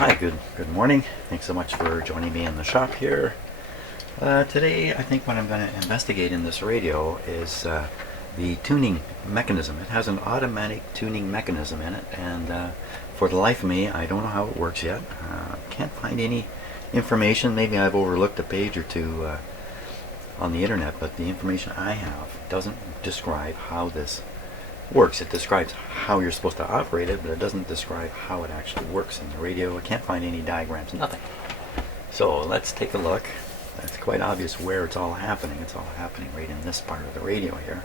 Hi, good morning. Thanks so much for joining me in the shop here. Today, I think what I'm going to investigate in this radio is the tuning mechanism. It has an automatic tuning mechanism in it, and for the life of me, I don't know how it works yet. Can't find any information. Maybe I've overlooked a page or two on the internet, but the information I have doesn't describe how this works. It describes how you're supposed to operate it, but it doesn't describe how it actually works in the radio. I can't find any diagrams, nothing. So let's take a look. It's quite obvious where it's all happening. It's all happening right in this part of the radio here.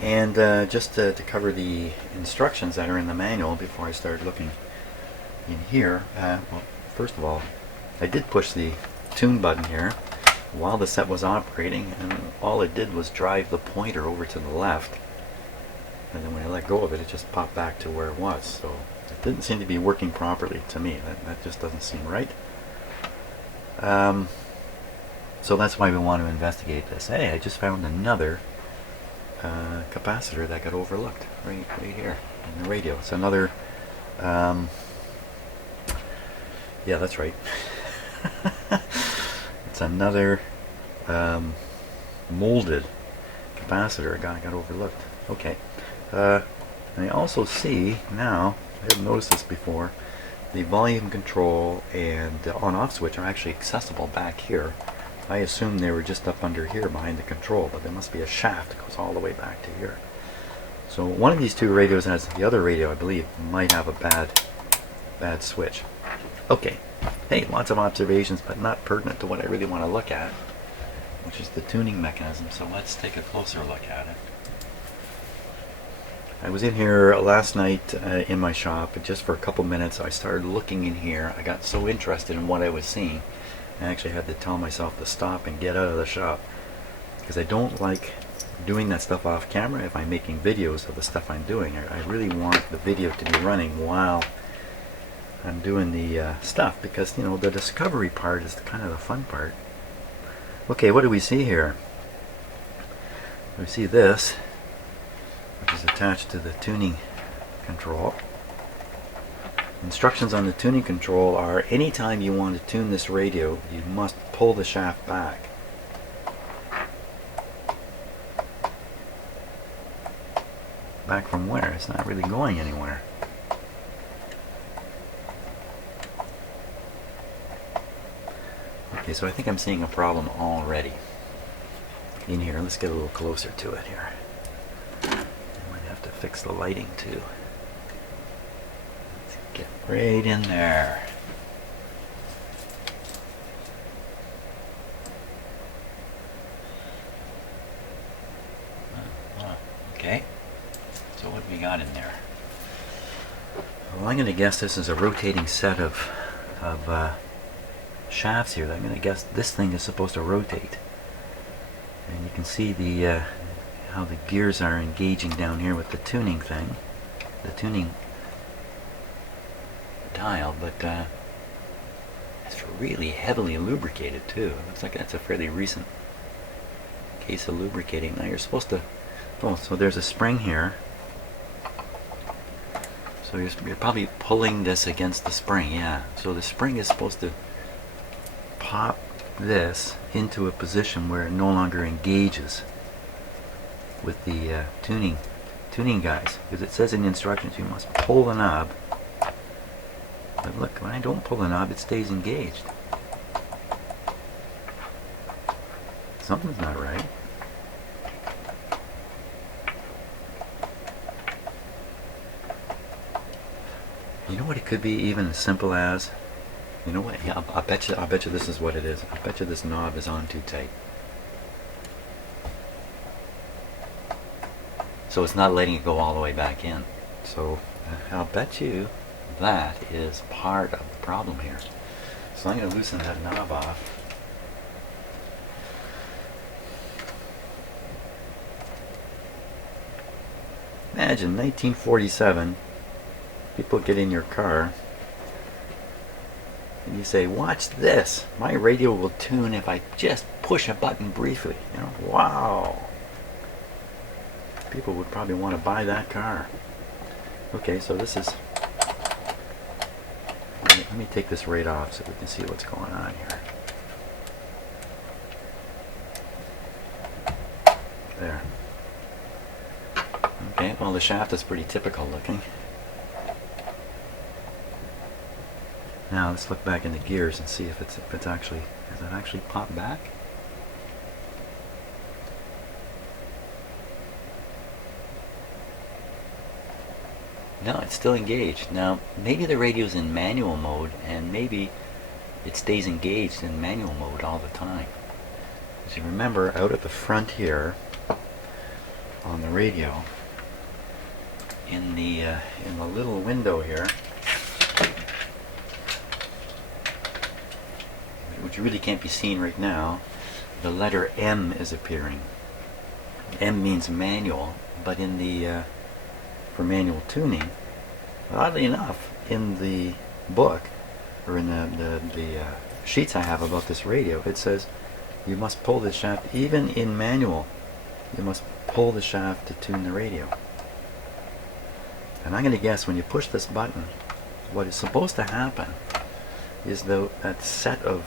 And just to cover the instructions that are in the manual before I start looking in here, well, first of all, I did push the tune button here while the set was operating, and all it did was drive the pointer over to the left. And then when I let go of it, it just popped back to where it was. So it didn't seem to be working properly to me. That just doesn't seem right. So that's why we want to investigate this. Hey, I just found another capacitor that got overlooked right here in the radio. It's another, yeah, that's right. It's another molded capacitor got overlooked. Okay. I also see now, I haven't noticed this before, the volume control and the on-off switch are actually accessible back here. I assume they were just up under here behind the control, but there must be a shaft that goes all the way back to here. So one of these two radios has, the other radio I believe might have a bad switch. Okay, hey, lots of observations, but not pertinent to what I really want to look at, which is the tuning mechanism. So let's take a closer look at it. I was in here last night in my shop, and just for a couple minutes I started looking in here. I got so interested in what I was seeing, I actually had to tell myself to stop and get out of the shop, because I don't like doing that stuff off camera if I'm making videos of the stuff I'm doing. I really want the video to be running while I'm doing the stuff, because, you know, the discovery part is kind of the fun part. Okay, what do we see here? We see this, which is attached to the tuning control. Instructions on the tuning control are, anytime you want to tune this radio, you must pull the shaft back. Back from where? It's not really going anywhere. Okay, so I think I'm seeing a problem already in here. Let's get a little closer to it here. To fix the lighting too. Let's get right in there. Okay, so what do we got in there? Well, I'm going to guess this is a rotating set of shafts here. I'm going to guess this thing is supposed to rotate, and you can see the how the gears are engaging down here with the tuning thing, the tuning dial, but it's really heavily lubricated too. Looks like that's a fairly recent case of lubricating. Now you're supposed to, oh, so there's a spring here, so you're probably pulling this against the spring. Yeah, so the spring is supposed to pop this into a position where it no longer engages with the tuning guys, because it says in the instructions you must pull the knob. But look, when I don't pull the knob, it stays engaged. Something's not right. You know what it could be? Even as simple as, you know what? Yeah, I bet you this is what it is. I bet you this knob is on too tight. So it's not letting it go all the way back in. So I'll bet you that is part of the problem here. So I'm going to loosen that knob off. Imagine 1947, people get in your car and you say, watch this, my radio will tune if I just push a button briefly. You know, wow. People would probably want to buy that car. Okay, so this is, Let me take this right off so we can see what's going on here. There. Okay, well the shaft is pretty typical looking. Now let's look back in the gears and see if it's actually, has it actually popped back? No, it's still engaged. Now maybe the radio's in manual mode and maybe it stays engaged in manual mode all the time. As you remember, out at the front here on the radio, in the little window here, which really can't be seen right now, the letter M is appearing. M means manual, but in the for manual tuning, oddly enough, in the book or in the sheets I have about this radio, it says you must pull the shaft even in manual. You must pull the shaft to tune the radio. And I'm going to guess when you push this button, what is supposed to happen is that set of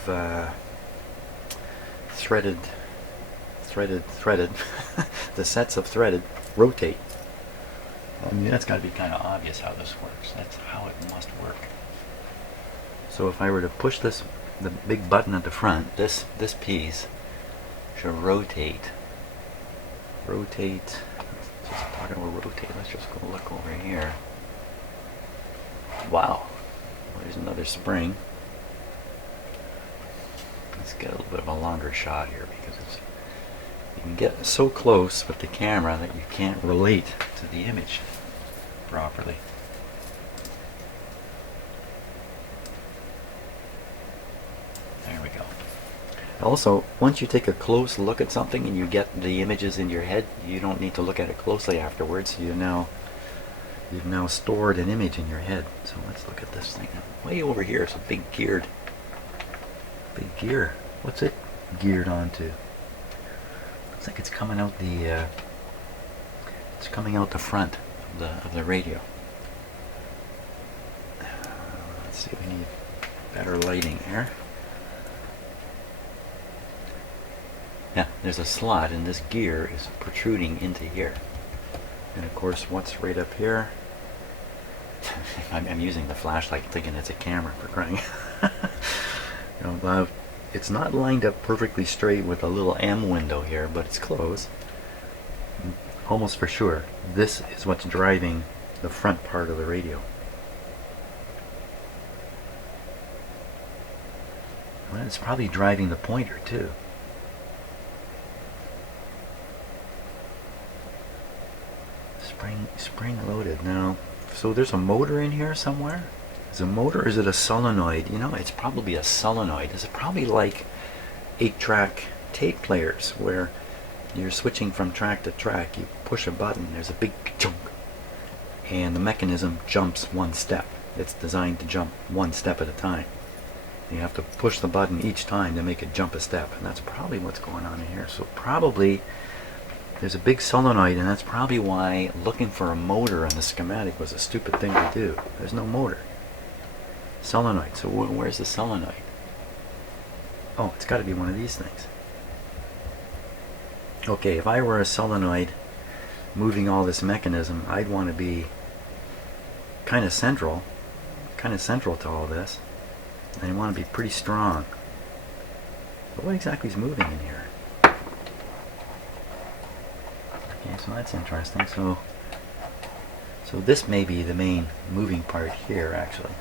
threaded the sets of threaded rotate. I mean, that's got to be kind of obvious how this works. That's how it must work. So if I were to push this, the big button at the front, this piece should rotate. Rotate. Just talking about rotate. Let's just go look over here. Wow. There's another spring. Let's get a little bit of a longer shot here because you can get so close with the camera that you can't relate to the image properly. There we go. Also, once you take a close look at something and you get the images in your head, you don't need to look at it closely afterwards. You've now stored an image in your head. So let's look at this thing. Way over here is a big gear. What's it geared onto? Looks like it's coming out the front of the radio. Let's see, we need better lighting here. Yeah, there's a slot and this gear is protruding into here. And of course, what's right up here? I'm using the flashlight thinking it's a camera, for crying. It's not lined up perfectly straight with a little M window here, but it's close. Almost for sure, this is what's driving the front part of the radio. Well, it's probably driving the pointer too. Spring loaded. Now, so there's a motor in here somewhere? Is it a motor or is it a solenoid? You know, it's probably a solenoid. It's probably like 8-track tape players where you're switching from track to track. You push a button, there's a big chunk, and the mechanism jumps one step. It's designed to jump one step at a time. You have to push the button each time to make it jump a step, and that's probably what's going on in here. So probably there's a big solenoid, and that's probably why looking for a motor on the schematic was a stupid thing to do. There's no motor. Solenoid. So where's the solenoid? Oh, it's got to be one of these things. Okay, if I were a solenoid moving all this mechanism, I'd want to be kind of central to all this. And I want to be pretty strong. But what exactly is moving in here? Okay, so that's interesting. So this may be the main moving part here, actually.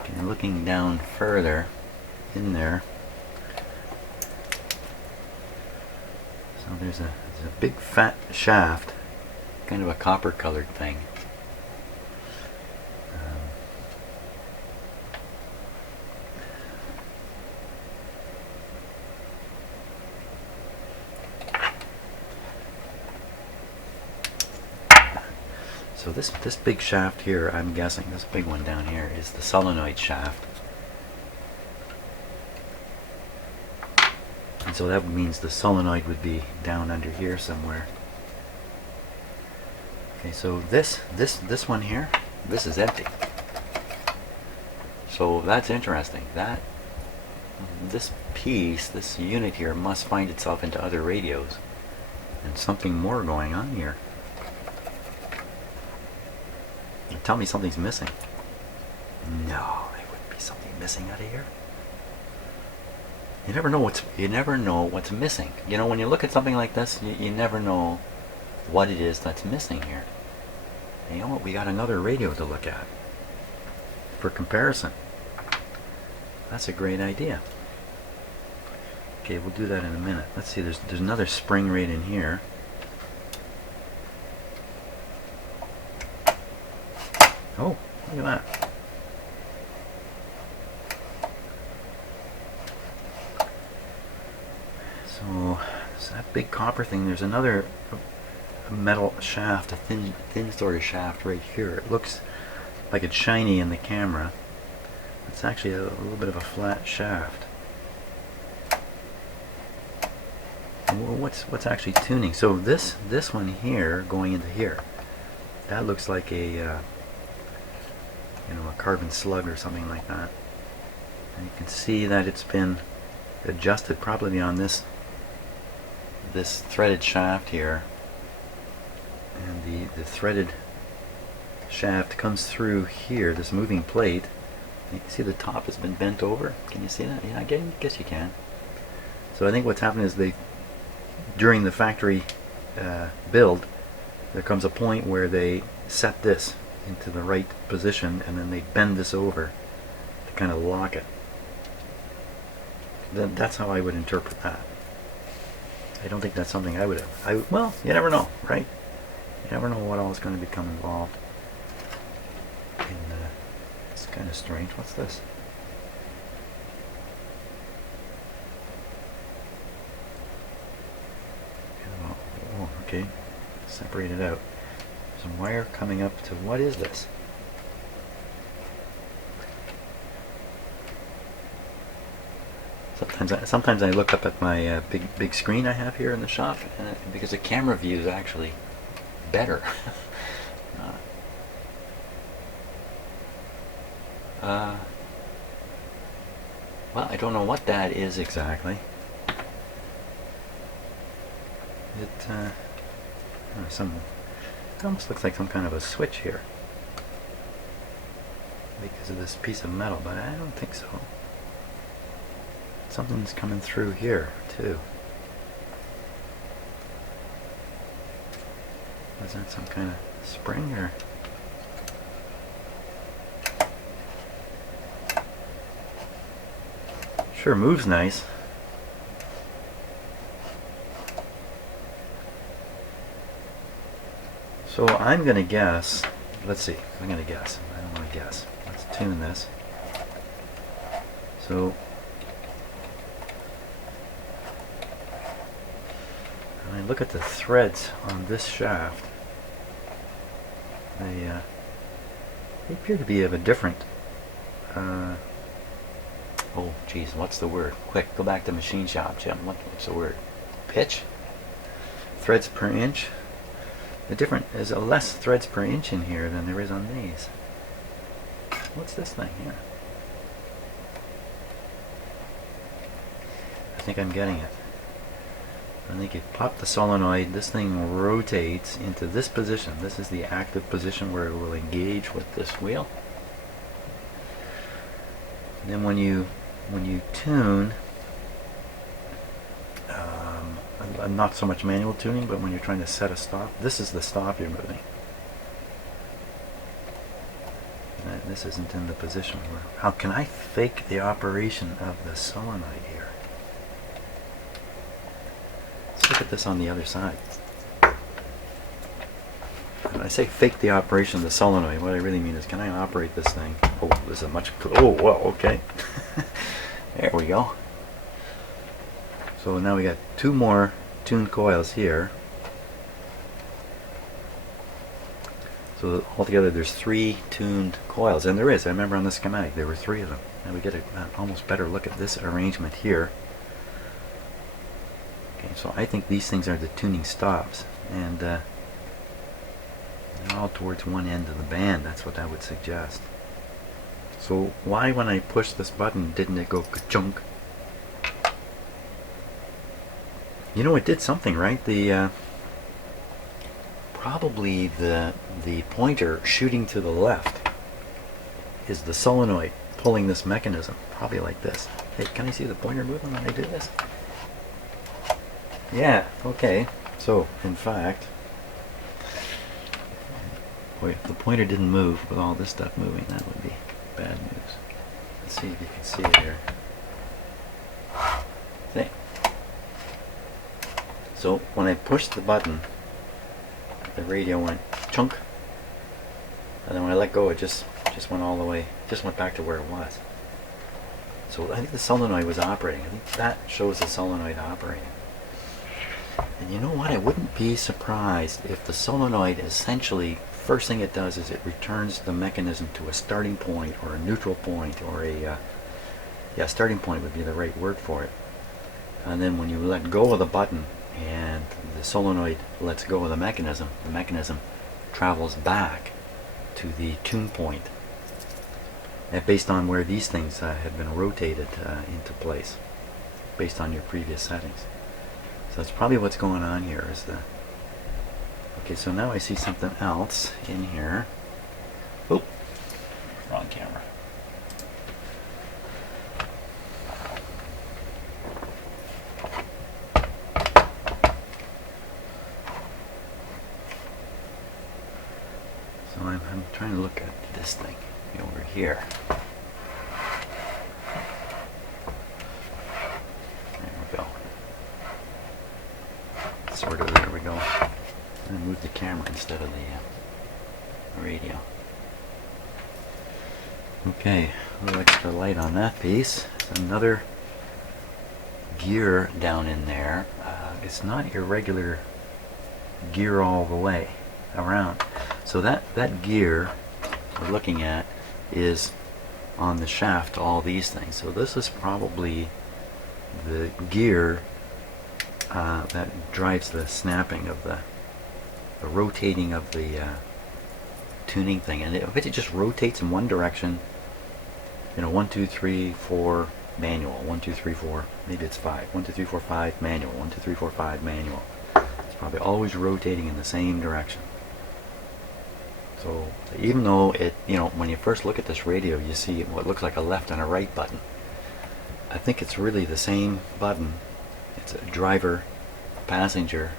Okay, looking down further in there. So there's a big fat shaft, kind of a copper colored thing. So this big shaft here, I'm guessing this big one down here is the solenoid shaft. And so that means the solenoid would be down under here somewhere. Okay, so this one here, this is empty. So that's interesting. This piece, this unit here, must find itself into other radios. And something more going on here. You tell me something's missing. No, there wouldn't be something missing out of here. You never know what's missing. You know, when you look at something like this, you never know what it is that's missing here. And you know what? We got another radio to look at for comparison. That's a great idea. Okay, we'll do that in a minute. Let's see. There's another spring right in here. Oh, look at that. So that big copper thing. There's another metal shaft, a thin sort of shaft right here. It looks like it's shiny in the camera. It's actually a little bit of a flat shaft. What's actually tuning? So this one here going into here, that looks like a a carbon slug or something like that. And you can see that it's been adjusted probably on this threaded shaft here, and the threaded shaft comes through here, this moving plate. You can see the top has been bent over. Can you see that? Yeah, I guess you can. So I think what's happened is during the factory build, there comes a point where they set this into the right position, and then they bend this over to kind of lock it. That's how I would interpret that. I don't think that's something I would have. Well, you never know, right? You never know what all is going to become involved. And it's kind of strange. What's this? Oh, okay. Separate it out. There's a wire coming up to, what is this? Sometimes I look up at my big screen I have here in the shop, and because the camera view is actually better. Well, I don't know what that is exactly. It almost looks like some kind of a switch here because of this piece of metal, but I don't think so. Something's coming through here too. Is that some kind of spring or? Sure moves nice. So I'm going to guess, let's see, I'm going to guess, I don't want to guess. Let's tune this. So, when I look at the threads on this shaft, they appear to be of a different, oh geez, what's the word? Quick, go back to machine shop, Jim. What's the word? Pitch? Threads per inch? There's less threads per inch in here than there is on these. What's this thing here? I think I'm getting it. I think you pop the solenoid, this thing rotates into this position. This is the active position where it will engage with this wheel. And then when you tune, not so much manual tuning, but when you're trying to set a stop, this is the stop you're moving. This isn't in the position where... How can I fake the operation of the solenoid here? Let's look at this on the other side. When I say fake the operation of the solenoid, what I really mean is, can I operate this thing? Oh, this is much... Oh, well, okay. There we go. So now we got two more tuned coils here. So altogether there's 3 tuned coils, and there is. I remember on the schematic there were 3 of them. And we get an almost better look at this arrangement here. Okay, so I think these things are the tuning stops, and they're all towards one end of the band. That's what I would suggest. So why when I pushed this button didn't it go ka-chunk? You know, it did something, right? The probably the pointer shooting to the left is the solenoid pulling this mechanism, probably like this. Hey, can I see the pointer moving when I do this? Yeah, okay. So, in fact, boy, if the pointer didn't move with all this stuff moving, that would be bad news. Let's see if you can see it here. See? So, when I pushed the button, the radio went chunk, and then when I let go, it just went all the way, just went back to where it was. So I think the solenoid was operating. I think that shows the solenoid operating. And you know what? I wouldn't be surprised if the solenoid essentially, first thing it does is it returns the mechanism to a starting point or a neutral point or a, starting point would be the right word for it. And then when you let go of the button and the solenoid lets go of the mechanism travels back to the tune point, based on where these things have been rotated into place, based on your previous settings. So that's probably what's going on here. Okay, so now I see something else in here. Oh, wrong camera. So I'm trying to look at this thing over here. There we go. Sort of, there we go. I'm going to move the camera instead of the radio. Okay, a little extra light on that piece. Another gear down in there. It's not your regular gear all the way around. So that gear we're looking at is on the shaft to all these things. So this is probably the gear that drives the snapping of the rotating of the tuning thing. And if it just rotates in one direction, 1, 2, 3, 4 manual, 1, 2, 3, 4, maybe it's 5, 1, 2, 3, 4, 5 manual, 1, 2, 3, 4, 5 manual. It's probably always rotating in the same direction. So even though it, when you first look at this radio, you see what looks like a left and a right button. I think it's really the same button. It's a driver, passenger,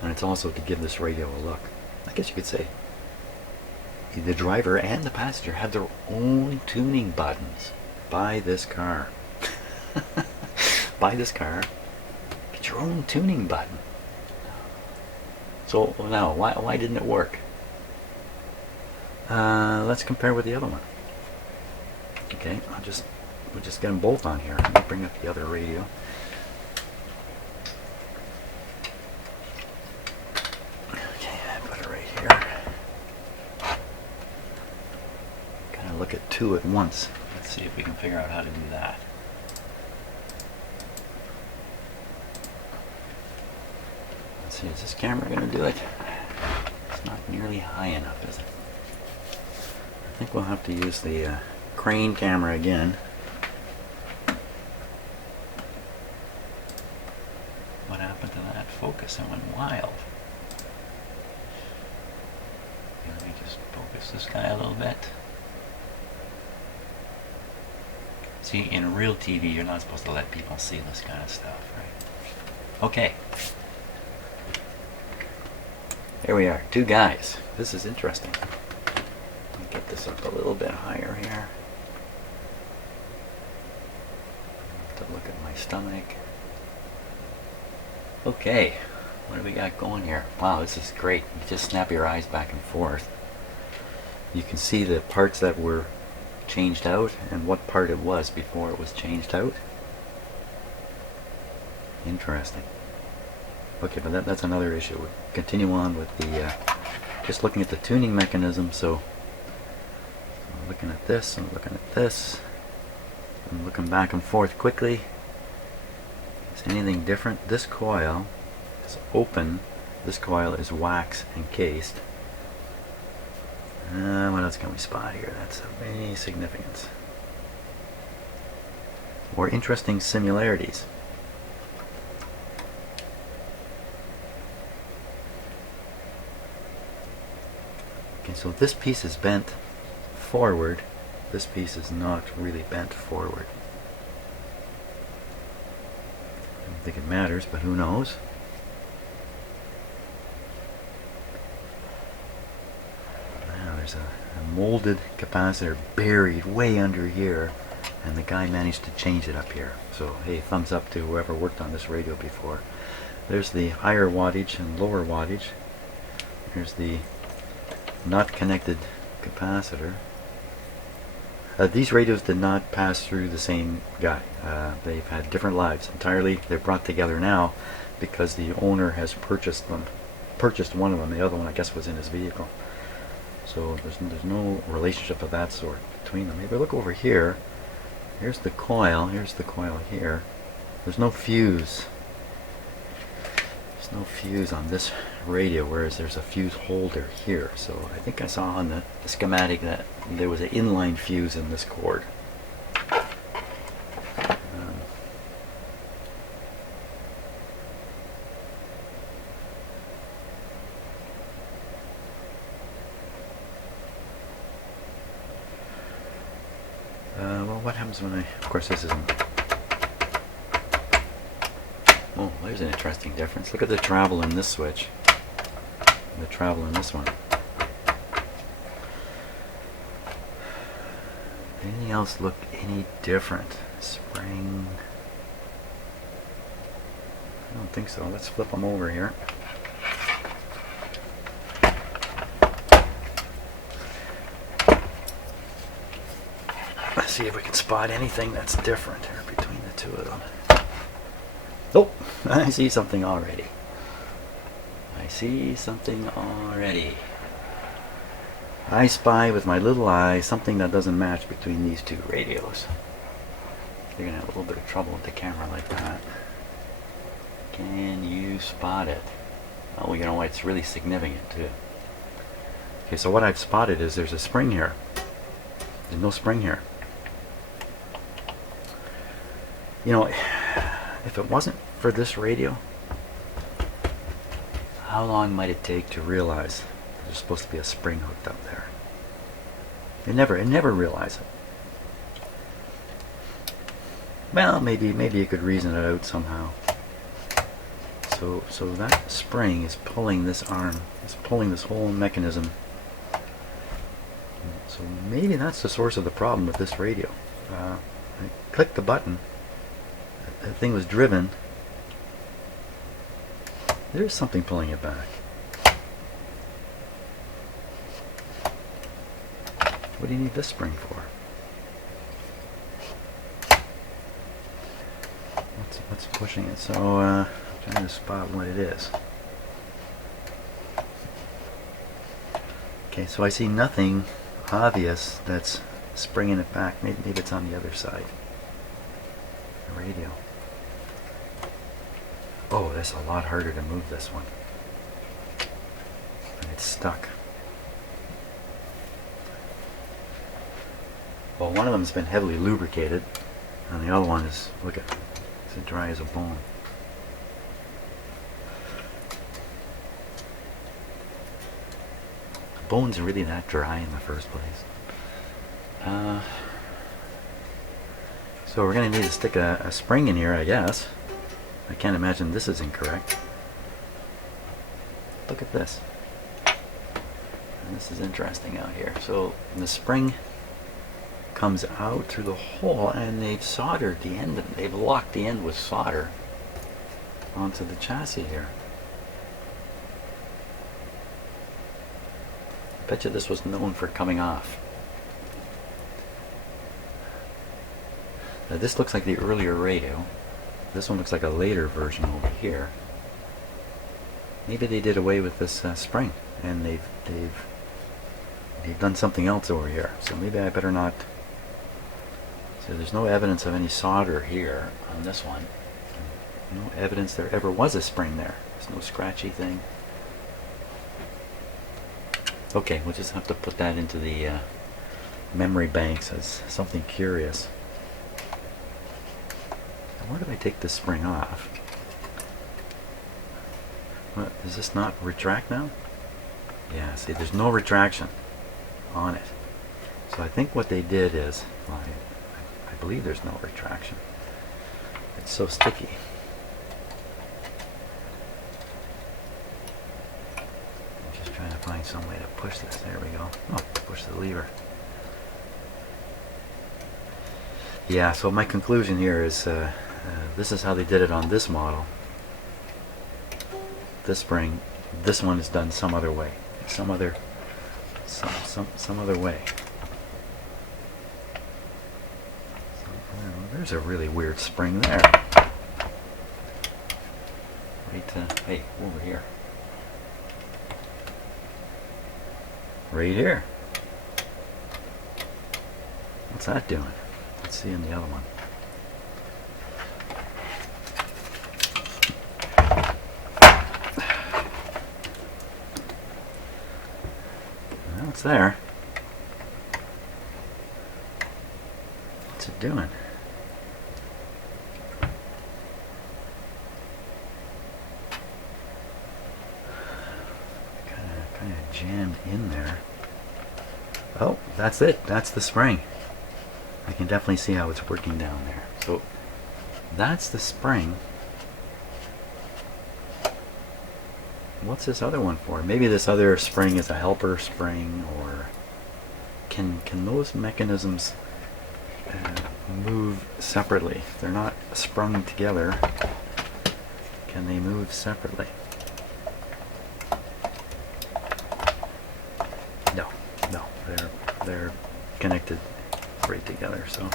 and it's also to give this radio a look. I guess you could say the driver and the passenger have their own tuning buttons. Buy this car. Buy this car. Get your own tuning button. So now, why didn't it work? Let's compare with the other one. Okay, we'll just get them both on here. Let me bring up the other radio. Okay, I put it right here. Kind of look at two at once. Let's see if we can figure out how to do that. Let's see, is this camera going to do it? It's not nearly high enough, is it? I think we'll have to use the crane camera again. What happened to that focus? It went wild. Let me just focus this guy a little bit. See, in real TV, you're not supposed to let people see this kind of stuff, right? Okay. Here we are, two guys. This is interesting. Get this up a little bit higher here. To look at my stomach. Okay, what do we got going here? Wow, this is great. You just snap your eyes back and forth. You can see the parts that were changed out and what part it was before it was changed out. Interesting. Okay, but that's another issue. We'll continue on with the just looking at the tuning mechanism. So I'm looking at this, I'm looking at this, I'm looking back and forth quickly. Is anything different? This coil is open, this coil is wax encased, What else can we spot here that's of any significance? Or interesting similarities. Okay, so this piece is bent forward. This piece is not really bent forward. I don't think it matters, but who knows? Now there's a molded capacitor buried way under here, and the guy managed to change it up here. So hey, thumbs up to whoever worked on this radio before. There's the higher wattage and lower wattage. Here's the not connected capacitor. These radios did not pass through the same guy. They've had different lives entirely. They're brought together now because the owner has purchased one of them. The other one, I guess, was in his vehicle. So there's no relationship of that sort between them. Maybe look over here. Here's the coil. Here's the coil here. There's no fuse. There's no fuse on this radio, whereas there's a fuse holder here. So I think I saw on the schematic that there was an inline fuse in this cord. Well, what happens when of course this isn't. Oh, there's an interesting difference. Look at the travel in this switch and the travel in this one. Anything else look any different? Spring? I don't think so. Let's flip them over here. Let's see if we can spot anything that's different here between the two of them. Oh, I see something already. I see something already. I spy with my little eye something that doesn't match between these two radios. You're going to have a little bit of trouble with the camera like that. Can you spot it? Oh, you know what? It's really significant too. Okay, so what I've spotted is there's a spring here. There's no spring here. You know, if it wasn't for this radio, how long might it take to realize there's supposed to be a spring hooked up there? It never realize it. Well, maybe you could reason it out somehow. So that spring is pulling this arm, it's pulling this whole mechanism. So maybe that's the source of the problem with this radio. I clicked the button. The thing was driven. There's something pulling it back. What do you need this spring for? What's pushing it? So I'm trying to spot what it is. Okay, so I see nothing obvious that's springing it back. Maybe it's on the other side. The radio. Oh, that's a lot harder to move this one. And it's stuck. Well, one of them's been heavily lubricated, and the other one is, look at, it's as dry as a bone. The bones are really that dry in the first place. So we're going to need to stick a spring in here, I guess. I can't imagine this is incorrect. Look at this. And this is interesting out here. So the spring comes out through the hole, and they've soldered the end, they've locked the end with solder onto the chassis here. I bet you this was known for coming off. Now this looks like the earlier radio. This one looks like a later version over here. Maybe they did away with this spring, and they've done something else over here. So maybe I better not. So there's no evidence of any solder here on this one. No evidence there ever was a spring there. There's no scratchy thing. Okay, we'll just have to put that into the memory banks as something curious. Where did I take this spring off? What, does this not retract now? Yeah, see, there's no retraction on it. So I think what they did is, well, I believe there's no retraction. It's so sticky. I'm just trying to find some way to push this. There we go. Oh, push the lever. Yeah, so my conclusion here is this is how they did it on this model. This spring, this one is done some other way. Some other way. There's a really weird spring there. Right, hey, over here. Right here. What's that doing? Let's see in the other one. Well, it's there. What's it doing? Kind of jammed in there. Oh, that's it. That's the spring. I can definitely see how it's working down there. So that's the spring. What's this other one for? Maybe this other spring is a helper spring, or can those mechanisms move separately? If they're not sprung together, can they move separately? No, they're connected right together. So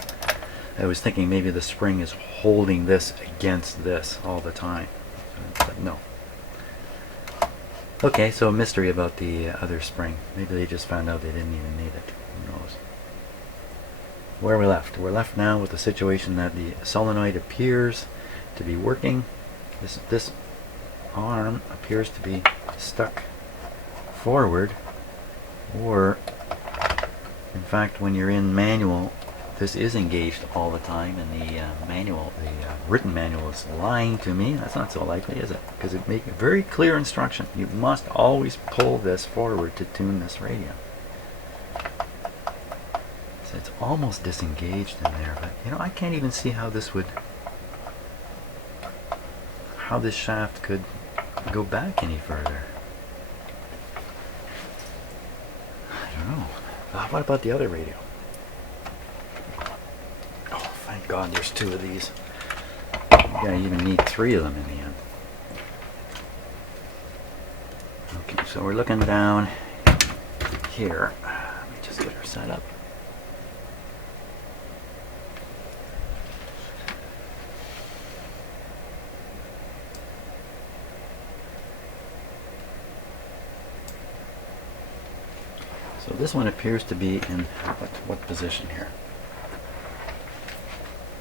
I was thinking maybe the spring is holding this against this all the time, but no. Okay, so a mystery about the other spring. Maybe they just found out they didn't even need it. Who knows? Where are we left? We're left now with the situation that the solenoid appears to be working. This arm appears to be stuck forward, or in fact, when you're in manual, this is engaged all the time, and the written manual is lying to me. That's not so likely, is it? Because it makes a very clear instruction. You must always pull this forward to tune this radio. So it's almost disengaged in there, but you know, I can't even see how this shaft could go back any further. I don't know. What about the other radio? Oh, thank God there's two of these. You even need three of them in the end. Okay, so we're looking down here. Let me just get her set up. So this one appears to be in what position here?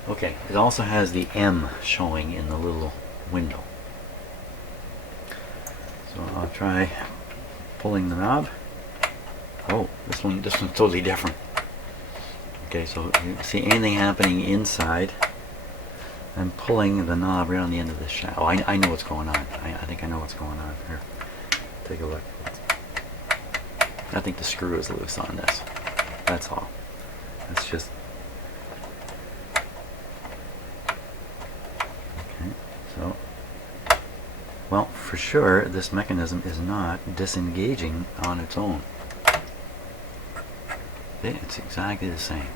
Okay, it also has the M showing in the little window. So I'll try pulling the knob. Oh, this one's totally different. Okay, so you see anything happening inside, I'm pulling the knob right on the end of this shaft. Oh, I know what's going on. I think I know what's going on here. Take a look. I think the screw is loose on this. That's all. It's just... Okay, so... Well, for sure, this mechanism is not disengaging on its own. It's exactly the same.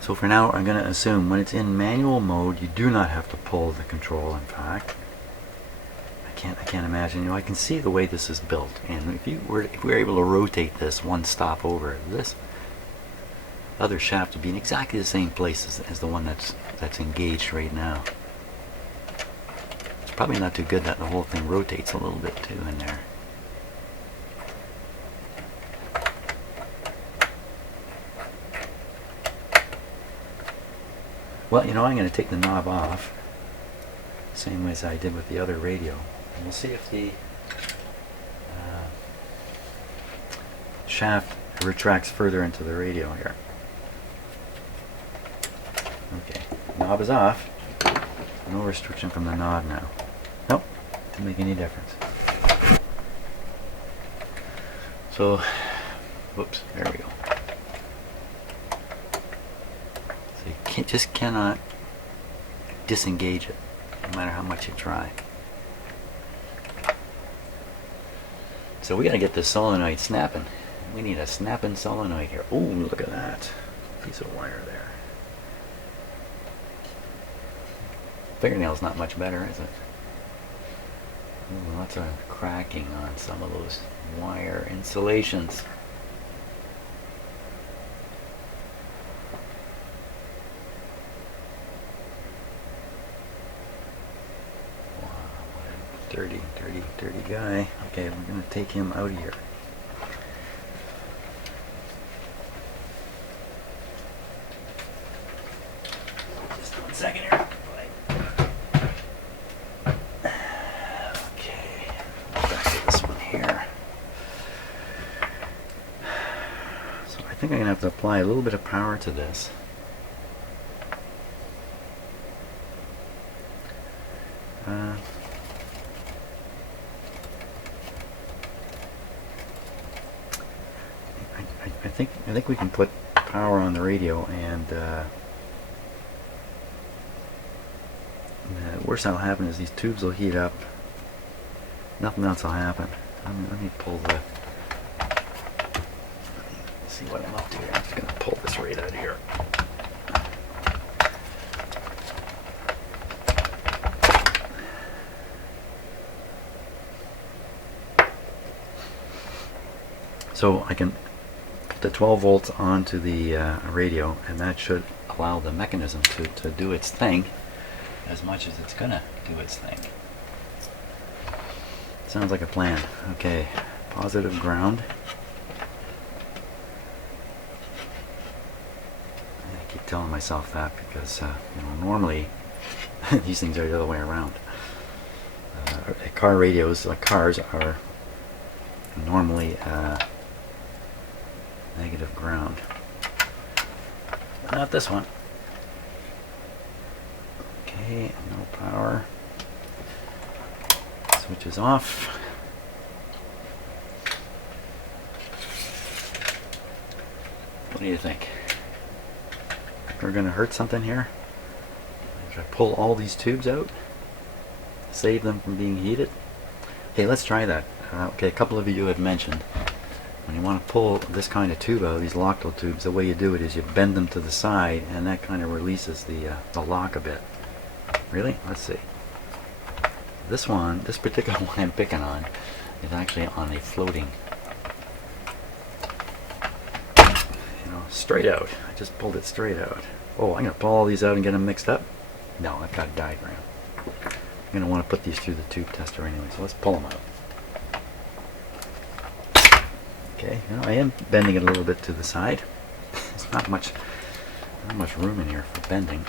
So for now, I'm going to assume when it's in manual mode, you do not have to pull the control, in fact. I can't imagine. You know, I can see the way this is built, and if we were able to rotate this one stop over, this other shaft would be in exactly the same place as the one that's engaged right now. It's probably not too good that the whole thing rotates a little bit too in there. Well, you know, I'm going to take the knob off same way as I did with the other radio. And we'll see if the shaft retracts further into the radio here. Okay, knob is off. No restriction from the knob now. Nope, didn't make any difference. So, whoops, there we go. So you just cannot disengage it, no matter how much you try. So we gotta get this solenoid snapping. We need a snapping solenoid here. Oh, look at that piece of wire there. Fingernail's not much better, is it? Ooh, lots of cracking on some of those wire insulations. Wow, what a dirty guy. Okay, we're gonna take him out of here. Just 1 second here. I think I'm going to have to apply a little bit of power to this. I think we can put power on the radio, and the worst that'll happen is these tubes will heat up. Nothing else will happen. Let me pull the. See what I'm up to here. I'm just going to pull this right out of here. So I can put the 12 volts onto the radio, and that should allow the mechanism to do its thing as much as it's going to do its thing. Sounds like a plan. Okay, positive ground. I keep telling myself that because normally these things are the other way around. Car radios, like cars, are normally negative ground. But not this one. Okay, no power. Switch is off. What do you think? We're going to hurt something here? Should I pull all these tubes out? Save them from being heated? Okay, let's try that. Okay, a couple of you had mentioned when you want to pull this kind of tube out, these Loctite tubes, the way you do it is you bend them to the side, and that kind of releases the lock a bit. Really? Let's see. This particular one I'm picking on is actually on a floating, straight out. I just pulled it straight out. Oh, I'm going to pull all these out and get them mixed up? No, I've got a diagram. I'm going to want to put these through the tube tester anyway, so let's pull them out. Okay, I am bending it a little bit to the side. There's not much room in here for bending.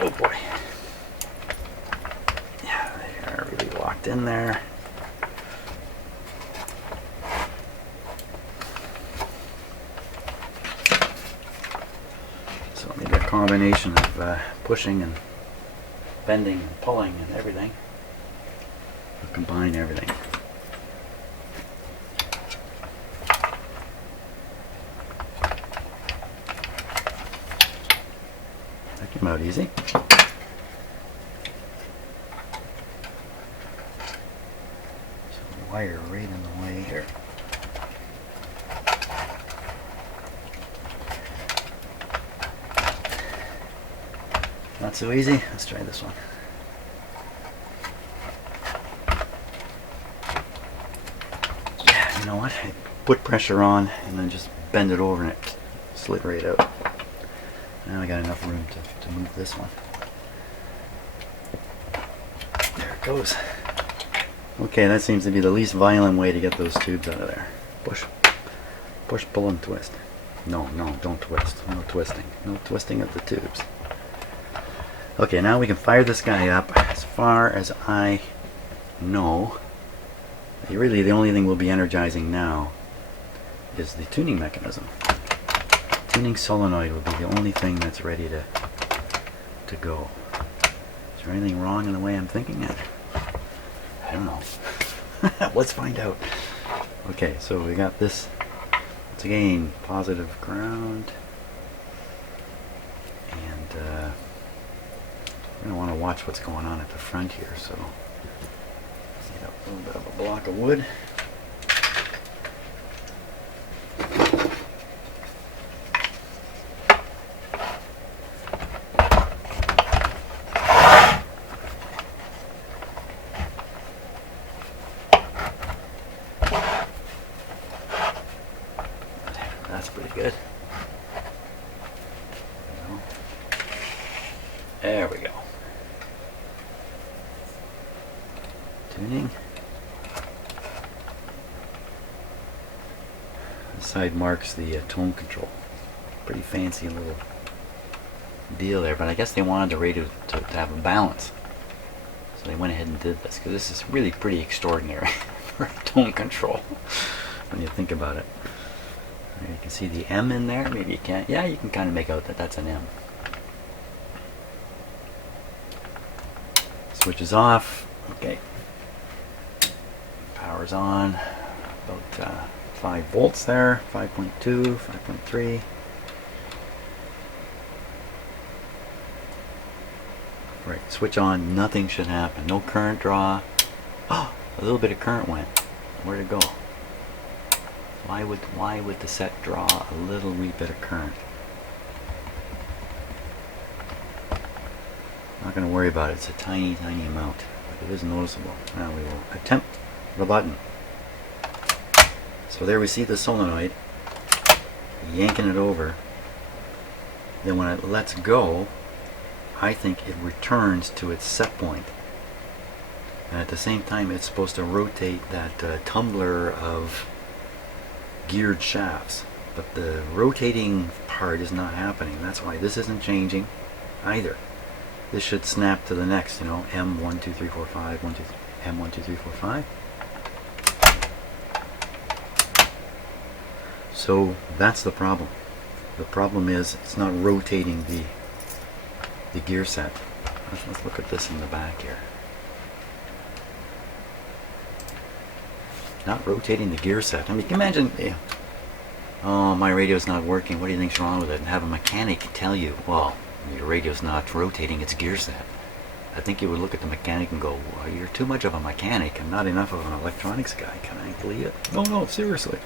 Oh boy. Yeah, they are really locked in there. So maybe a combination of pushing and bending and pulling and everything. We'll combine everything. That came out easy. Wire right in the way here. Not so easy. Let's try this one. Yeah, you know what? I put pressure on and then just bend it over and it slid right out. Now I got enough room to move this one. There it goes. Okay, that seems to be the least violent way to get those tubes out of there. Push Push, pull, and twist. No, no, don't twist. No twisting. No twisting of the tubes. Okay, now we can fire this guy up. As far as I know, really the only thing we'll be energizing now is the tuning mechanism. Tuning solenoid will be the only thing that's ready to go. Is there anything wrong in the way I'm thinking it? I don't know. Let's find out. Okay, so we got this. Once again, positive ground. And we're going to want to watch what's going on at the front here. So, get a little bit of a block of wood. That's pretty good. There we go. Tuning. This side marks the tone control. Pretty fancy little deal there, but I guess they wanted the radio to have a balance. So they went ahead and did this, because this is really pretty extraordinary for tone control when you think about it. You can see the M in there. Maybe you can't. Yeah, you can kind of make out that that's an M. Switch is off. Okay. Power's on. About 5 volts there. 5.2, 5.3. Right. Switch on. Nothing should happen. No current draw. Oh, a little bit of current went. Where'd it go? Why would the set draw a little wee bit of current? Not going to worry about it. It's a tiny, tiny amount, but it is noticeable. Now we will attempt the button. So there we see the solenoid yanking it over. Then when it lets go, I think it returns to its set point. And at the same time, it's supposed to rotate that tumbler of geared shafts, but the rotating part is not happening. That's why this isn't changing either. This should snap to the next, you know, M1, 2, 3, 4, 5, 1, 2, M1, 2, 3, 4, 5. So that's the problem. The problem is it's not rotating the gear set. Let's look at this in the back here. Not rotating the gear set. I mean, can you imagine, oh, my radio's not working, what do you think's wrong with it? And have a mechanic tell you, well, your radio's not rotating its gear set. I think you would look at the mechanic and go, well, you're too much of a mechanic and not enough of an electronics guy. Can I believe it? No, no, seriously.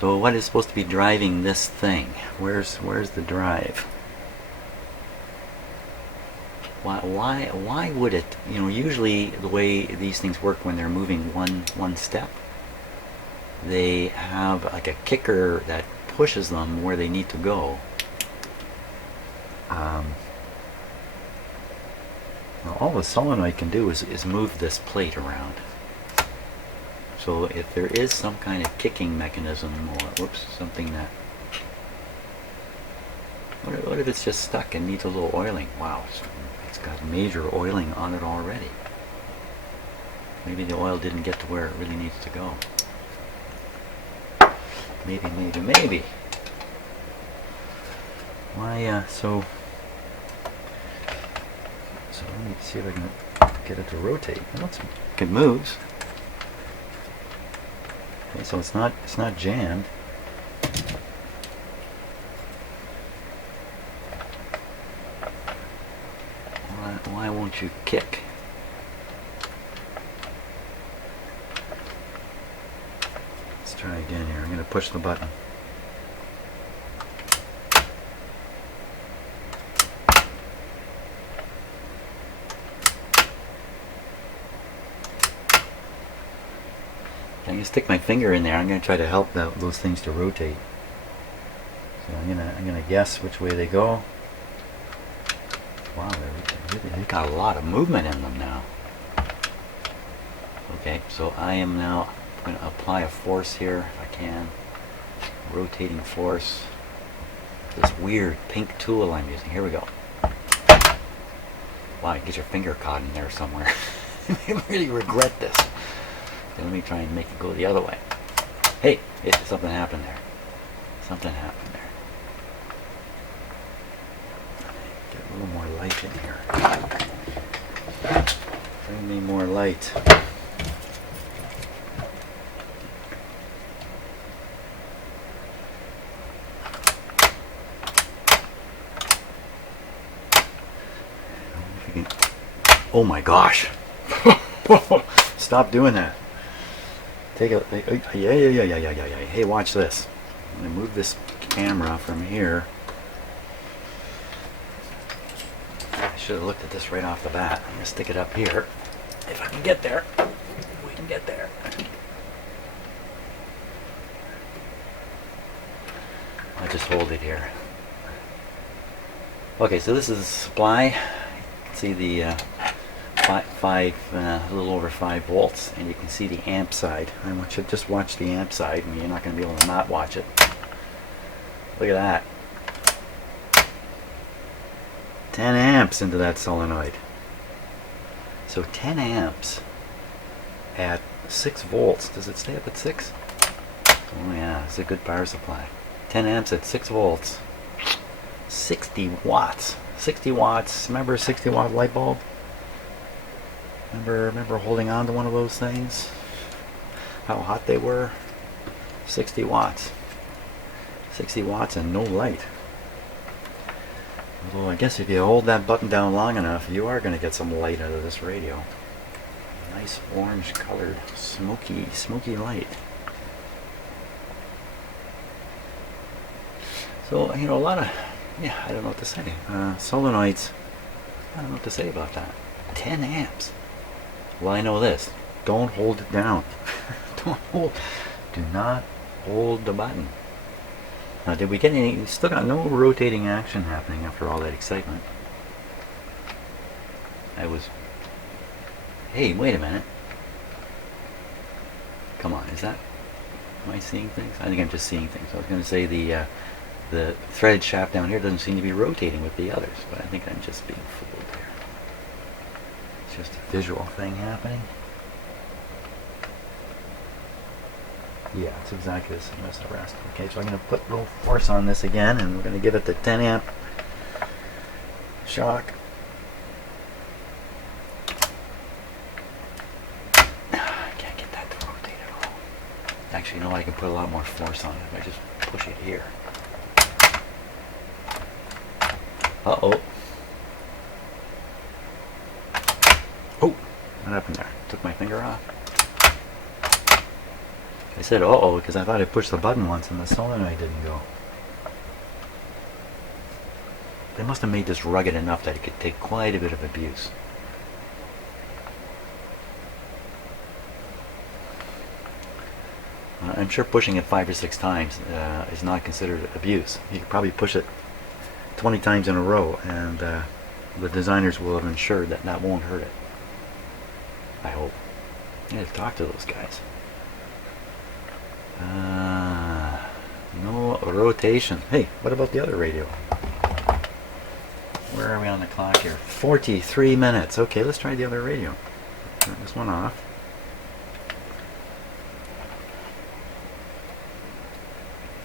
So what is supposed to be driving this thing? Where's the drive? Why would it? You know, usually the way these things work when they're moving one step, they have like a kicker that pushes them where they need to go. Well, all the solenoid can do is move this plate around. So if there is some kind of kicking mechanism, or whoops, something that, what if it's just stuck and needs a little oiling? Wow, it's got major oiling on it already. Maybe the oil didn't get to where it really needs to go. Maybe. Why, so let me see if I can get it to rotate. Well, it moves. Okay, so it's not jammed. Why won't you kick? Let's try again here. I'm going to push the button. I'm going to stick my finger in there. I'm going to try to help those things to rotate. So I'm going to guess which way they go. Wow, they've got a lot of movement in them now. Okay, so I am now going to apply a force here if I can. Rotating force. This weird pink tool I'm using. Here we go. Wow, you get your finger caught in there somewhere. You really regret this. Okay, let me try and make it go the other way. Hey, something happened there. Something happened there. Get a little more light in here. Bring me more light. Oh my gosh. Stop doing that. Take a yeah. Hey, watch this. I'm gonna move this camera from here. I should have looked at this right off the bat. I'm gonna stick it up here. If I can get there. We can get there. I'll just hold it here. Okay, so this is a supply. You can see the a little over 5 volts, and you can see the amp side. I want you to just watch the amp side, and you're not going to be able to not watch it. Look at that. 10 amps into that solenoid. So 10 amps at 6 volts. Does it stay up at 6? Oh yeah, it's a good power supply. 10 amps at 6 volts. 60 watts. 60 watts. Remember a 60 watt light bulb? Remember holding on to one of those things? How hot they were? 60 watts. 60 watts and no light. Although I guess if you hold that button down long enough, you are going to get some light out of this radio. Nice orange colored, smoky light. So, you know, a lot of, I don't know what to say. Solenoids, I don't know what to say about that. 10 amps. Well, I know this. Don't hold it down. Do not hold the button. Now, did we get any? Still got no rotating action happening after all that excitement. Hey, wait a minute. Come on, am I seeing things? I think I'm just seeing things. I was going to say the threaded shaft down here doesn't seem to be rotating with the others, but I think I'm just being fooled here. It's just a visual thing happening. Yeah, it's exactly the same as the rest. Okay, so I'm going to put a little force on this again, and we're going to give it the 10 amp shock. I can't get that to rotate at all. Actually, you know what? I can put a lot more force on it if I just push it here. Uh-oh. Oh, what happened there? Took my finger off. I said uh-oh because I thought I pushed the button once and the solenoid didn't go. They must have made this rugged enough that it could take quite a bit of abuse. I'm sure pushing it 5 or 6 times is not considered abuse. You could probably push it 20 times in a row, and the designers will have ensured that that won't hurt it. I hope. I need to talk to those guys. No rotation. Hey, what about the other radio? Where are we on the clock here? 43 minutes. Okay, let's try the other radio. Turn this one off.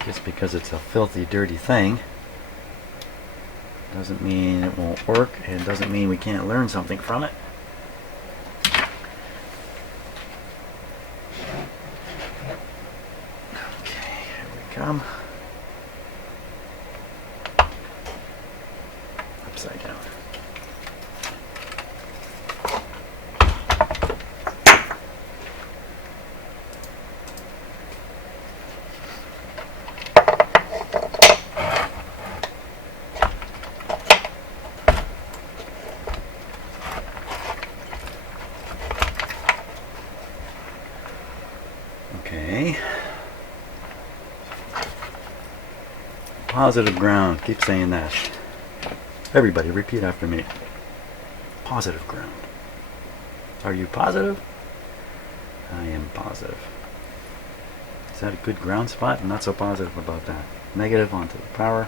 Just because it's a filthy, dirty thing doesn't mean it won't work, and doesn't mean we can't learn something from it. Okay, here we come. Upside down. Okay. Positive ground. Keep saying that. Everybody, repeat after me. Positive ground. Are you positive? I am positive. Is that a good ground spot? I'm not so positive about that. Negative onto the power.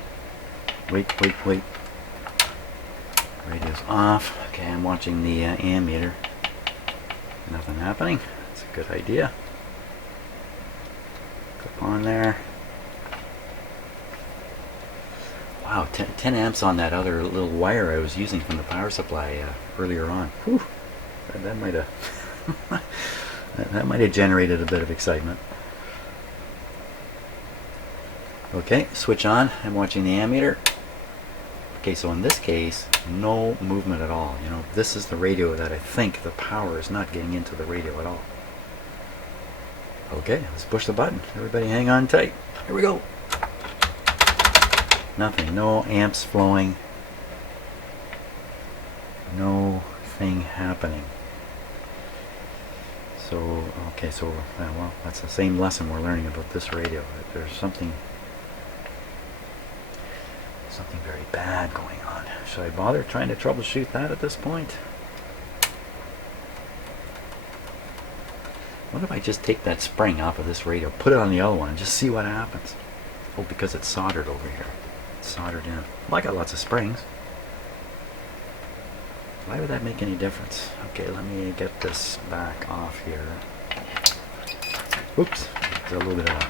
Wait. Radio's off. Okay, I'm watching the ammeter. Nothing happening. That's a good idea. Clip on there. Wow, 10 amps on that other little wire I was using from the power supply earlier on. Whew. That might have that might have generated a bit of excitement. Okay, switch on. I'm watching the ammeter. Okay, so in this case, no movement at all. You know, this is the radio that I think the power is not getting into the radio at all. Okay, let's push the button. Everybody hang on tight. Here we go. Nothing. No amps flowing. No thing happening. So, okay, so, well, that's the same lesson we're learning about this radio. There's something very bad going on. Should I bother trying to troubleshoot that at this point? What if I just take that spring off of this radio, put it on the other one, and just see what happens? Oh, because it's soldered over here. It's soldered in. Well, I got lots of springs. Why would that make any difference? Okay, let me get this back off here. Oops, there's a little bit of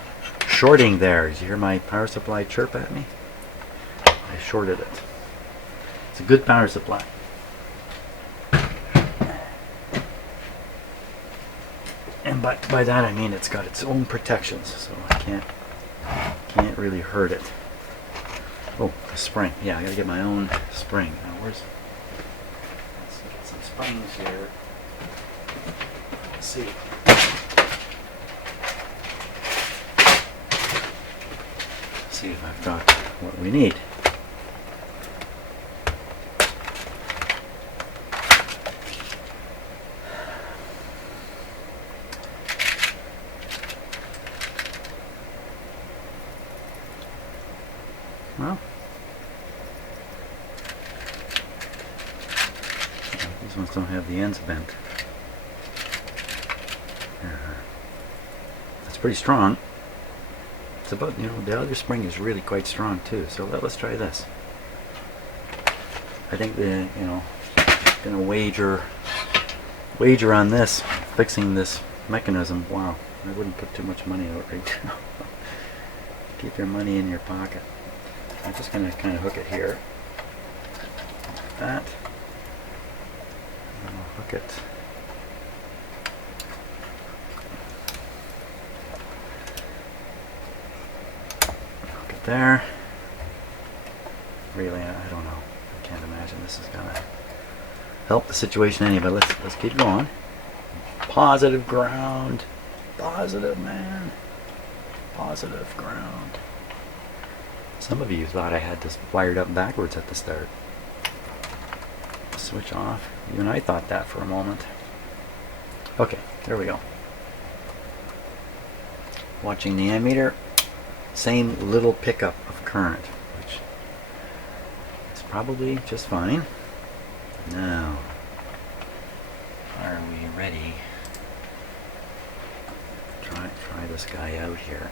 shorting there. Did you hear my power supply chirp at me? I shorted it. It's a good power supply. And by that I mean it's got its own protections, so I can't really hurt it. Oh, the spring. Yeah, I gotta get my own spring. Now let's get some springs here. Let's see. See if I've got what we need. Well, these ones don't have the ends bent. That's pretty strong. It's about, the other spring is really quite strong too. So let's try this. I think gonna wager on this, fixing this mechanism. Wow, I wouldn't put too much money out right now. Keep your money in your pocket. I'm just going to kind of hook it here. Like that. And I'll hook it. Hook it there. Really, I don't know. I can't imagine this is going to help the situation any, but let's keep going. Positive ground. Positive, man. Positive ground. Some of you thought I had this wired up backwards at the start. Switch off. Even I thought that for a moment. Okay, there we go. Watching the ammeter. Same little pickup of current, which is probably just fine. Now, are we ready? Try this guy out here.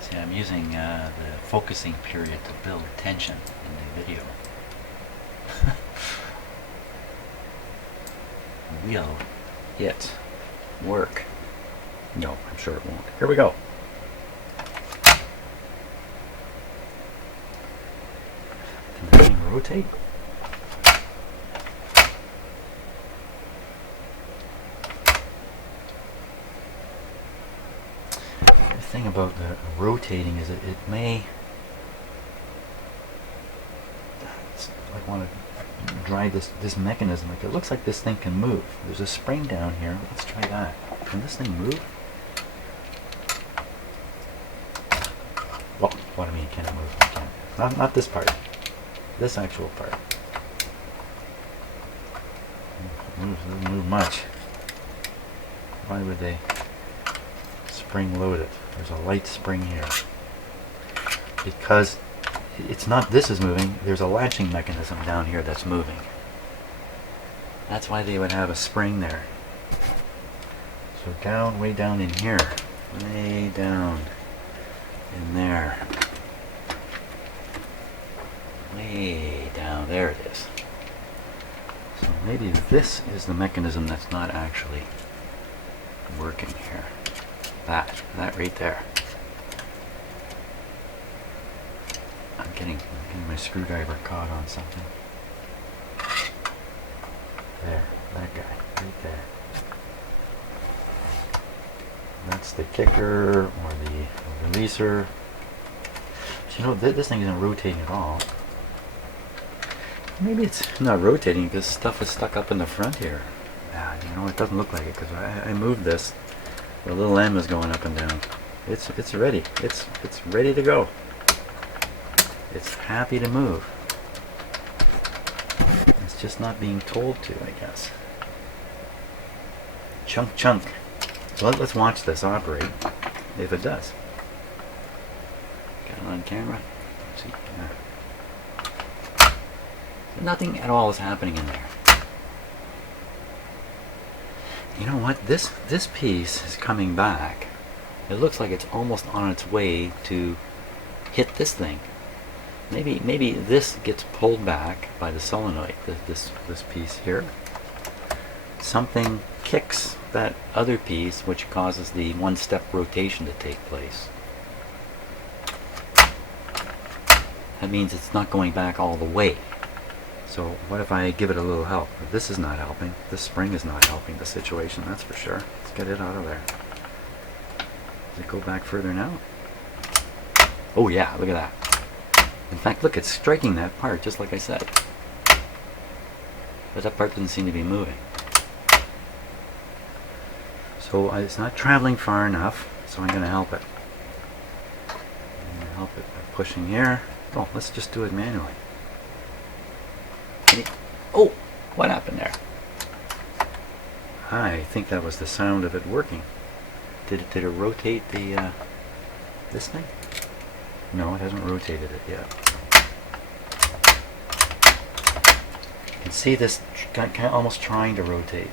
See, I'm using the focusing period to build tension in the video. Will it work? No, I'm sure it won't. Here we go. Can the thing rotate? The thing about the rotating is it may, I want to drive this mechanism. Like, it looks like this thing can move. There's a spring down here. Let's try that. Can this thing move? Well, what do I mean, can it move? It can. Not this part. This actual part. It doesn't move much. Why would they spring load it? There's a light spring here. Because it's not this is moving, there's a latching mechanism down here that's moving. That's why they would have a spring there. So down, way down in here, way down in there, way down, there it is. So maybe this is the mechanism that's not actually working here. That right there. I'm getting my screwdriver caught on something. There, that guy, right there. That's the kicker or the releaser. So, you know, this thing isn't rotating at all. Maybe it's not rotating because stuff is stuck up in the front here. Yeah, you know, it doesn't look like it because I moved this. The little M is going up and down. It's ready. It's ready to go. It's happy to move. It's just not being told to, I guess. Chunk, chunk. So let's watch this operate, if it does. Got it on camera. Let's see. Nothing at all is happening in there. You know what? This piece is coming back. It looks like it's almost on its way to hit this thing. Maybe this gets pulled back by the solenoid. This piece here. Something kicks that other piece, which causes the one-step rotation to take place. That means it's not going back all the way. So what if I give it a little help? This is not helping. This spring is not helping the situation, that's for sure. Let's get it out of there. Does it go back further now? Oh yeah, look at that. In fact, look, it's striking that part, just like I said. But that part doesn't seem to be moving. So it's not traveling far enough, so I'm going to help it. I'm going to help it by pushing here. Oh, let's just do it manually. Oh, what happened there? I think that was the sound of it working. Did it rotate the this thing? No, it hasn't rotated it yet. You can see this kind of almost trying to rotate.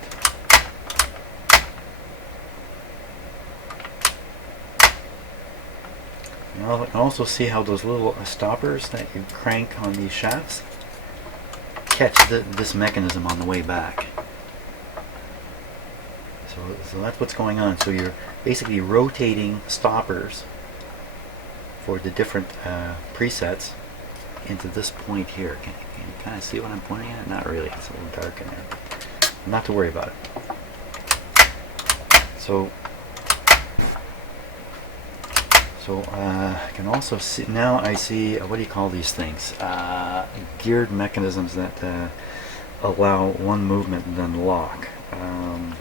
You can also see how those little stoppers that you crank on these shafts catch this mechanism on the way back. So that's what's going on. So you're basically rotating stoppers for the different presets into this point here. Can you kind of see what I'm pointing at? Not really. It's a little dark in there. Not to worry about it. So I can also see, now I see, what do you call these things? Geared mechanisms that allow one movement and then lock.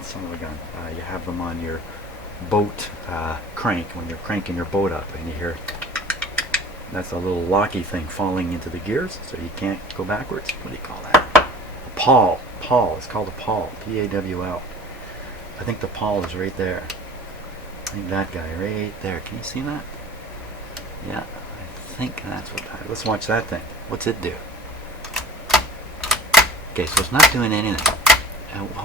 Son of a gun. You have them on your boat crank when you're cranking your boat up, and you hear that's a little locky thing falling into the gears, so you can't go backwards. What do you call that? A pawl. It's called a pawl. P-A-W-L. I think the pawl is right there. I think that guy right there. Can you see that? Yeah, I think that's what that is. Let's watch that thing. What's it do? Okay, so it's not doing anything.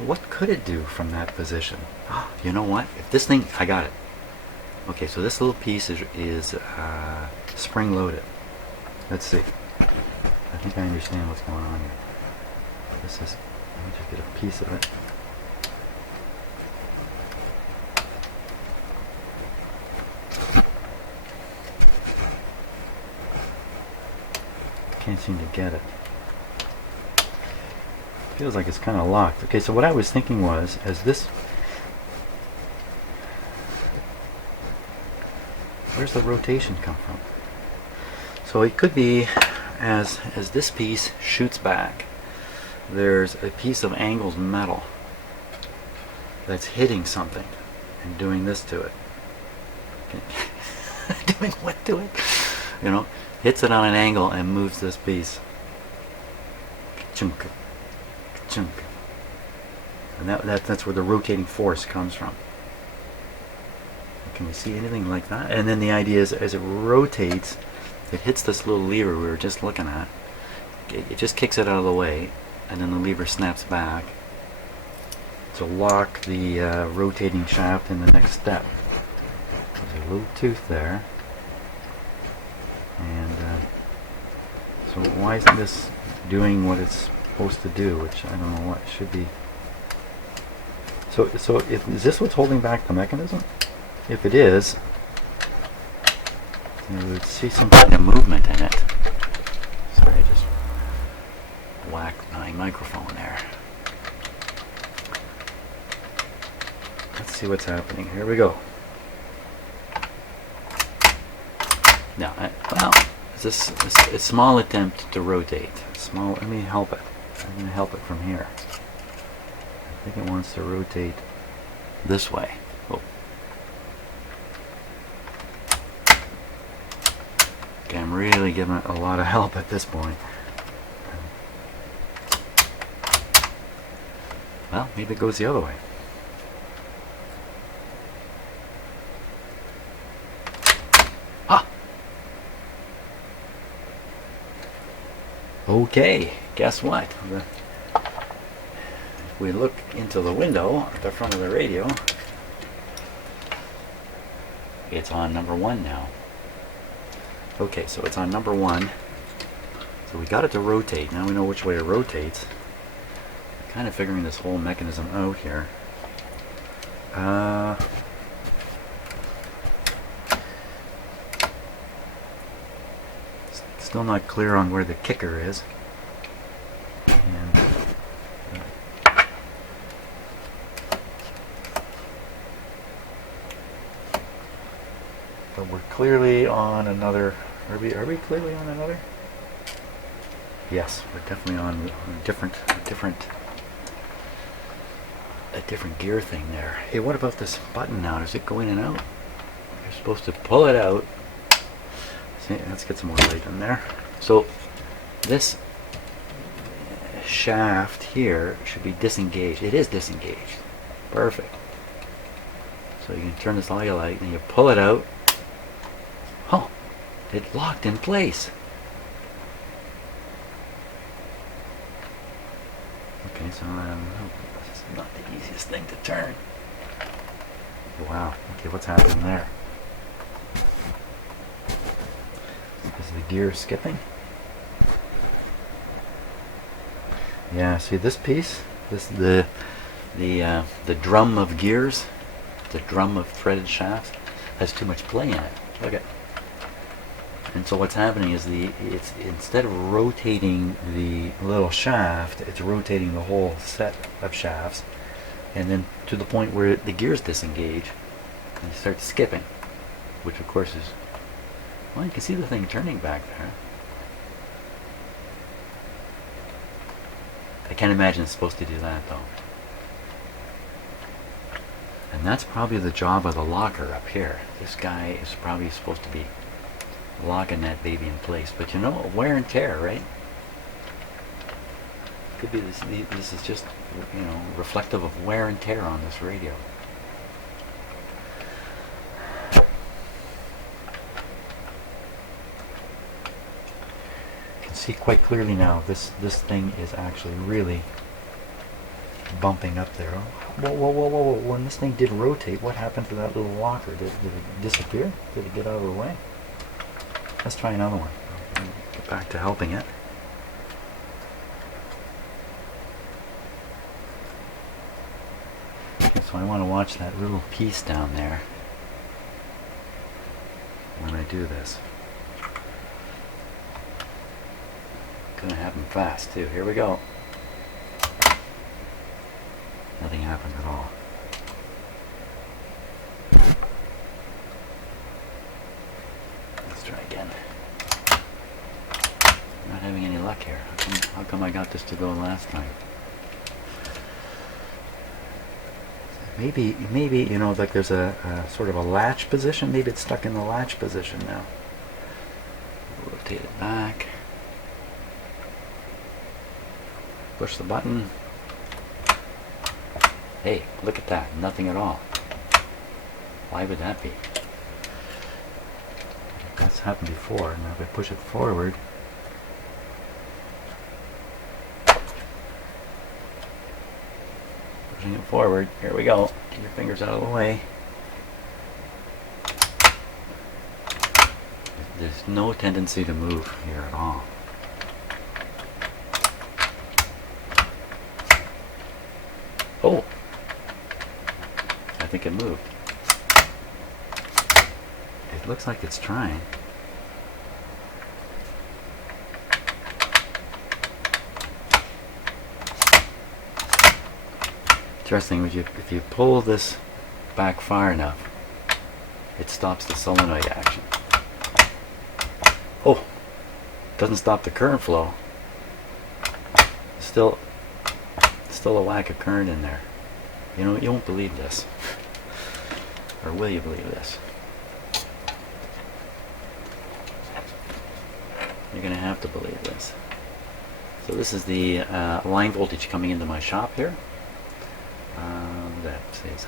What could it do from that position? You know what? If this thing, I got it. Okay, so this little piece is spring loaded. Let's see. I think I understand what's going on here. This is, let me just get a piece of it. Can't seem to get it. Feels like it's kind of locked. Okay, so what I was thinking was, as this, where's the rotation come from? So it could be as this piece shoots back, there's a piece of angled metal that's hitting something and doing this to it. Doing what to it? You know, hits it on an angle and moves this piece. Chunk, chunk. And that's where the rotating force comes from. Can you see anything like that? And then the idea is, as it rotates, if it hits this little lever we were just looking at, it just kicks it out of the way, and then the lever snaps back to lock the rotating shaft in the next step. There's a little tooth there, and so why isn't this doing what it's supposed to do, which I don't know what it should be. So is this what's holding back the mechanism? If it is, you would see some kind of movement in it. Sorry, I just whacked my microphone there. Let's see what's happening. Here we go. Now, well, it's a small attempt to rotate. Small. Let me help it. I'm going to help it from here. I think it wants to rotate this way. Oh. Okay, I'm really giving it a lot of help at this point. Well, maybe it goes the other way. Ah! Okay, guess what? If we look into the window at the front of the radio, it's on number 1 now. Okay, so it's on number 1. So we got it to rotate. Now we know which way it rotates. I'm kind of figuring this whole mechanism out here. Still not clear on where the kicker is. And but we're clearly on another. Are we clearly on another? Yes, we're definitely on a different gear thing there. Hey, what about this button now? Does it go in and out? You're supposed to pull it out. See, let's get some more light in there. So this shaft here should be disengaged. It is disengaged. Perfect. So you can turn this light and you pull it out. Oh, it locked in place. Okay, so this is not the easiest thing to turn. Wow. Okay, what's happening there? Is the gear skipping? Yeah. See this piece? This the drum of gears, the drum of threaded shafts, has too much play in it. Look at. And so what's happening is it's instead of rotating the little shaft, it's rotating the whole set of shafts, and then to the point where the gears disengage and you start skipping, which of course is, well, you can see the thing turning back there. I can't imagine it's supposed to do that though. And that's probably the job of the locker up here. This guy is probably supposed to be locking that baby in place, but you know, wear and tear, right? Could be this is just, you know, reflective of wear and tear on this radio. You can see quite clearly now this thing is actually really bumping up there. Whoa. When this thing did rotate, what happened to that little locker? Did it disappear? Did it get out of the way? Let's try another one. Get back to helping it. Okay, so I want to watch that little piece down there when I do this. Gonna happen fast too. Here we go. Nothing happened at all. Let's try again. Not having any luck here. How come I got this to go last time? Maybe you know, like there's a sort of a latch position. Maybe it's stuck in the latch position now. Rotate it back. Push the button. Hey, look at that. Nothing at all. Why would that be? That's happened before. Now if I push it forward, pushing it forward, here we go. Get your fingers out of the way. There's no tendency to move here at all. Oh! I think it moved. It looks like it's trying. Interesting, if you pull this back far enough, it stops the solenoid action. Oh! Doesn't stop the current flow. Still a lack of current in there. You know, you won't believe this. Or will you believe this? You're going to have to believe this. So this is the line voltage coming into my shop here. That says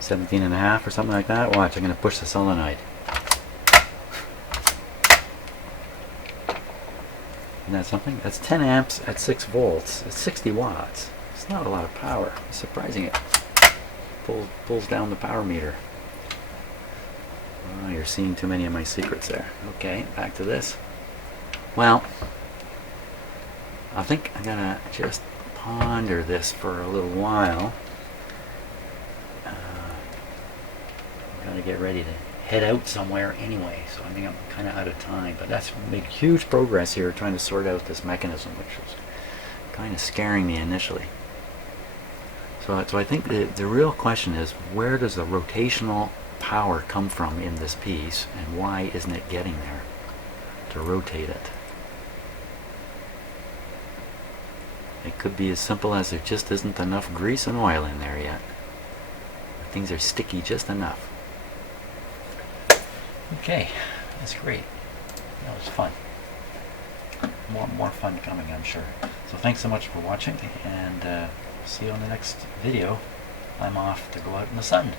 117.5 or something like that. Watch, I'm going to push the solenoid. Isn't that something? That's 10 amps at 6 volts. It's 60 watts. It's not a lot of power. It's surprising it pulls down the power meter. Oh, you're seeing too many of my secrets there. Okay, back to this. Well, I think I'm gonna just ponder this for a little while. I'm gonna get ready to head out somewhere anyway, so I think I'm kind of out of time. But that's made huge progress here trying to sort out this mechanism, which was kind of scaring me initially. So I think the real question is, where does the rotational power come from in this piece, and why isn't it getting there to rotate it? It could be as simple as there just isn't enough grease and oil in there yet. Things are sticky just enough. Okay, that's great. That was fun. More fun coming, I'm sure. So thanks so much for watching, and see you on the next video. I'm off to go out in the sun.